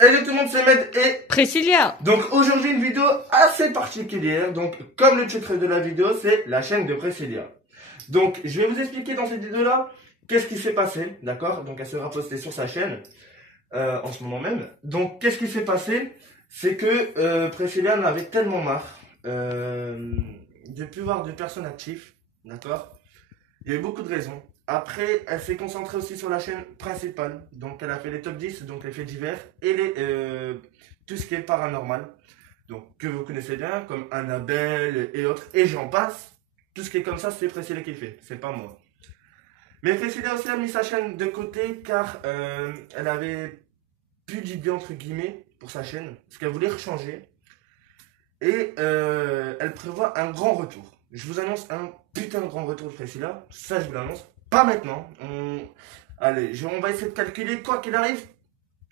Hello tout le monde, c'est Med et Priscilla. donc aujourd'hui une vidéo assez particulière. Donc comme le titre de la vidéo, c'est la chaîne de Priscilla. Donc je vais vous expliquer dans cette vidéo là qu'est-ce qui s'est passé, d'accord. Donc elle sera postée sur sa chaîne en ce moment même. Donc qu'est-ce qui s'est passé, c'est que Priscilla en avait tellement marre de plus voir de personnes actives, d'accord. Il y a eu beaucoup de raisons. Après, elle s'est concentrée aussi sur la chaîne principale. Donc, elle a fait les top 10, donc les faits divers, et tout ce qui est paranormal. Donc, que vous connaissez bien, comme Annabelle et autres, et j'en passe. Tout ce qui est comme ça, c'est Priscilla qui le fait, c'est pas moi. Mais Priscilla aussi a mis sa chaîne de côté car elle avait plus d'idées entre guillemets pour sa chaîne, parce qu'elle voulait rechanger. Et elle prévoit un grand retour. Je vous annonce un putain de grand retour de Priscilla. Ça, je vous l'annonce. Pas maintenant. Allez, on va essayer de calculer. Quoi qu'il arrive,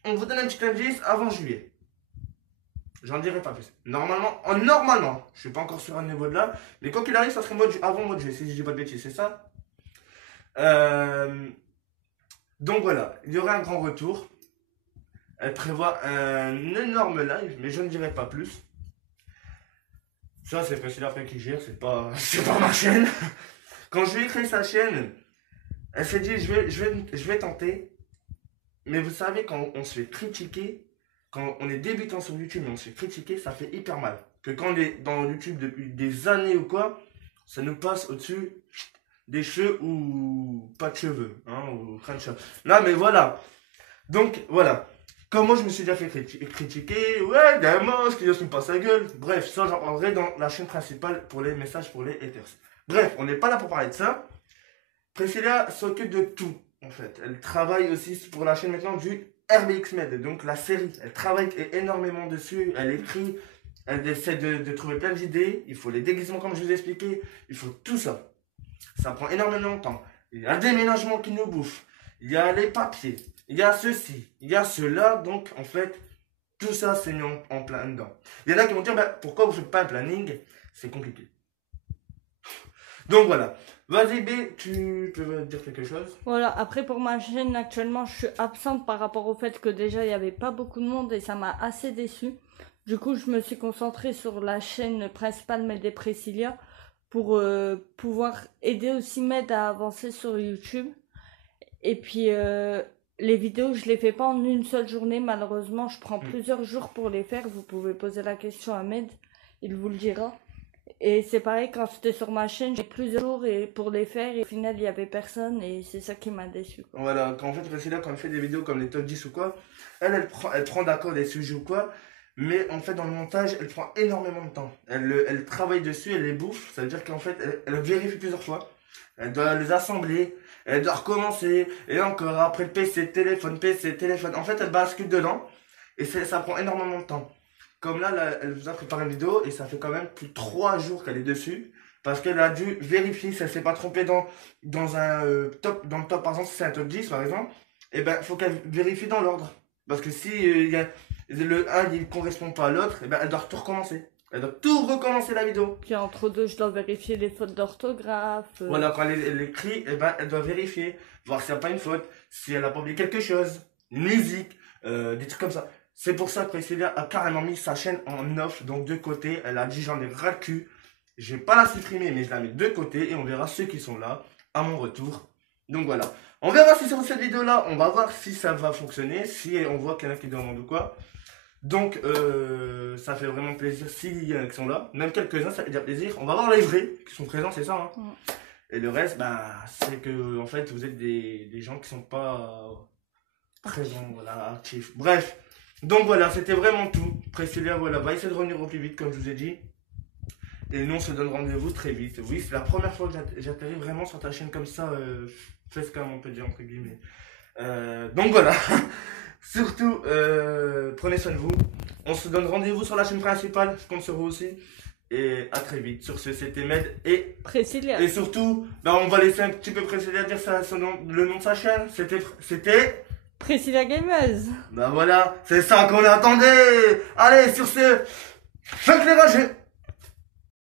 on vous donne un petit indice avant juillet. J'en dirai pas plus. Normalement, je suis pas encore sur un niveau de là. Mais quoi qu'il arrive, ça serait avant le mois de juillet. Si je dis pas de bêtises, c'est ça. Donc voilà, il y aura un grand retour. Elle prévoit un énorme live, mais je ne dirai pas plus. Ça, c'est Priscilla après qui gère, c'est pas ma chaîne. Quand je lui ai créé sa chaîne, elle s'est dit, je vais tenter. Mais vous savez, quand on se fait critiquer, quand on est débutant sur YouTube et on se fait critiquer, ça fait hyper mal. Que quand on est dans YouTube depuis des années ou quoi, ça nous passe au-dessus des cheveux ou pas de cheveux, hein, ou crâne de cheveux. Non, mais voilà. Donc, voilà. Comment je me suis déjà fait critiquer, ouais, des moches qui ne sont pas sa gueule. Bref, ça j'en parlerai dans la chaîne principale pour les messages pour les haters. Bref, on n'est pas là pour parler de ça. Priscilla s'occupe de tout, en fait. Elle travaille aussi pour la chaîne maintenant du RBX Med, donc la série. Elle travaille énormément dessus, elle écrit, elle essaie de trouver plein d'idées. Il faut les déguisements comme je vous ai expliqué, il faut tout ça. Ça prend énormément de temps. Il y a le déménagement qui nous bouffe, il y a les papiers. Il y a ceci, il y a cela, donc en fait, tout ça c'est mis en plein dedans. Il y en a qui vont dire, bah, pourquoi vous ne faites pas un planning? C'est compliqué. Donc voilà. Vas-y B, tu peux dire quelque chose? Voilà, après pour ma chaîne actuellement, je suis absente par rapport au fait que déjà il n'y avait pas beaucoup de monde et ça m'a assez déçue. Du coup, je me suis concentrée sur la chaîne principale Med et Priscilla pour pouvoir aider aussi Med à avancer sur YouTube. Et puis les vidéos, je les fais pas en une seule journée, malheureusement, je prends plusieurs jours pour les faire. Vous pouvez poser la question à Med, il vous le dira. Et c'est pareil, quand j'étais sur ma chaîne, j'ai plusieurs jours pour les faire et au final, il y avait personne et c'est ça qui m'a déçu. Voilà, quand en fait, Priscilla, quand elle fait des vidéos comme les top 10 ou quoi, elle prend d'accord des sujets ou quoi, mais en fait, dans le montage, elle prend énormément de temps. Elle travaille dessus, elle les bouffe, ça veut dire qu'en fait, elle vérifie plusieurs fois. Elle doit les assembler, elle doit recommencer, et encore après le PC, téléphone. En fait, elle bascule dedans, et ça prend énormément de temps. Comme là, elle vous a préparé une vidéo, et ça fait quand même plus de 3 jours qu'elle est dessus, parce qu'elle a dû vérifier si elle s'est pas trompée dans un dans le top, par exemple, si c'est un top 10 par exemple, et ben, il faut qu'elle vérifie dans l'ordre. Parce que si le 1 il correspond pas à l'autre, et ben, elle doit tout recommencer. Elle doit tout recommencer la vidéo. Puis entre deux, je dois vérifier les fautes d'orthographe. Voilà, quand elle écrit, eh ben, elle doit vérifier, voir s'il n'y a pas une faute, si elle a pas oublié quelque chose, une musique, des trucs comme ça. C'est pour ça que Priscilla a carrément mis sa chaîne en off, donc de côté. Elle a dit j'en ai ras le cul, je vais pas la supprimer, mais je la mets de côté et on verra ceux qui sont là à mon retour. Donc voilà. On verra si sur cette vidéo là, on va voir si ça va fonctionner, si on voit qu'il y en a qui demandent ou quoi. Donc, ça fait vraiment plaisir s'il y en a qui sont là. Même quelques-uns, ça fait dire plaisir. On va voir les vrais qui sont présents, c'est ça. Hein. Et le reste, bah, c'est que, en fait, vous êtes des gens qui sont pas présents, voilà, actifs. Bref. Donc voilà, c'était vraiment tout. Priscilla, voilà, va essayer de revenir au plus vite, comme je vous ai dit. Et nous, on se donne rendez-vous très vite. Oui, c'est la première fois que j'atterris vraiment sur ta chaîne comme ça, fais comme on peut dire, entre guillemets. Donc voilà. Surtout, prenez soin de vous. On se donne rendez-vous sur la chaîne principale, je compte sur vous aussi. Et à très vite. Sur ce, c'était Med et Priscilla. Et surtout, bah, on va laisser un petit peu Priscilla dire le nom de sa chaîne. C'était Priscilla Gameuse. Bah voilà, c'est ça qu'on attendait. Allez, sur ce, faites les rageux.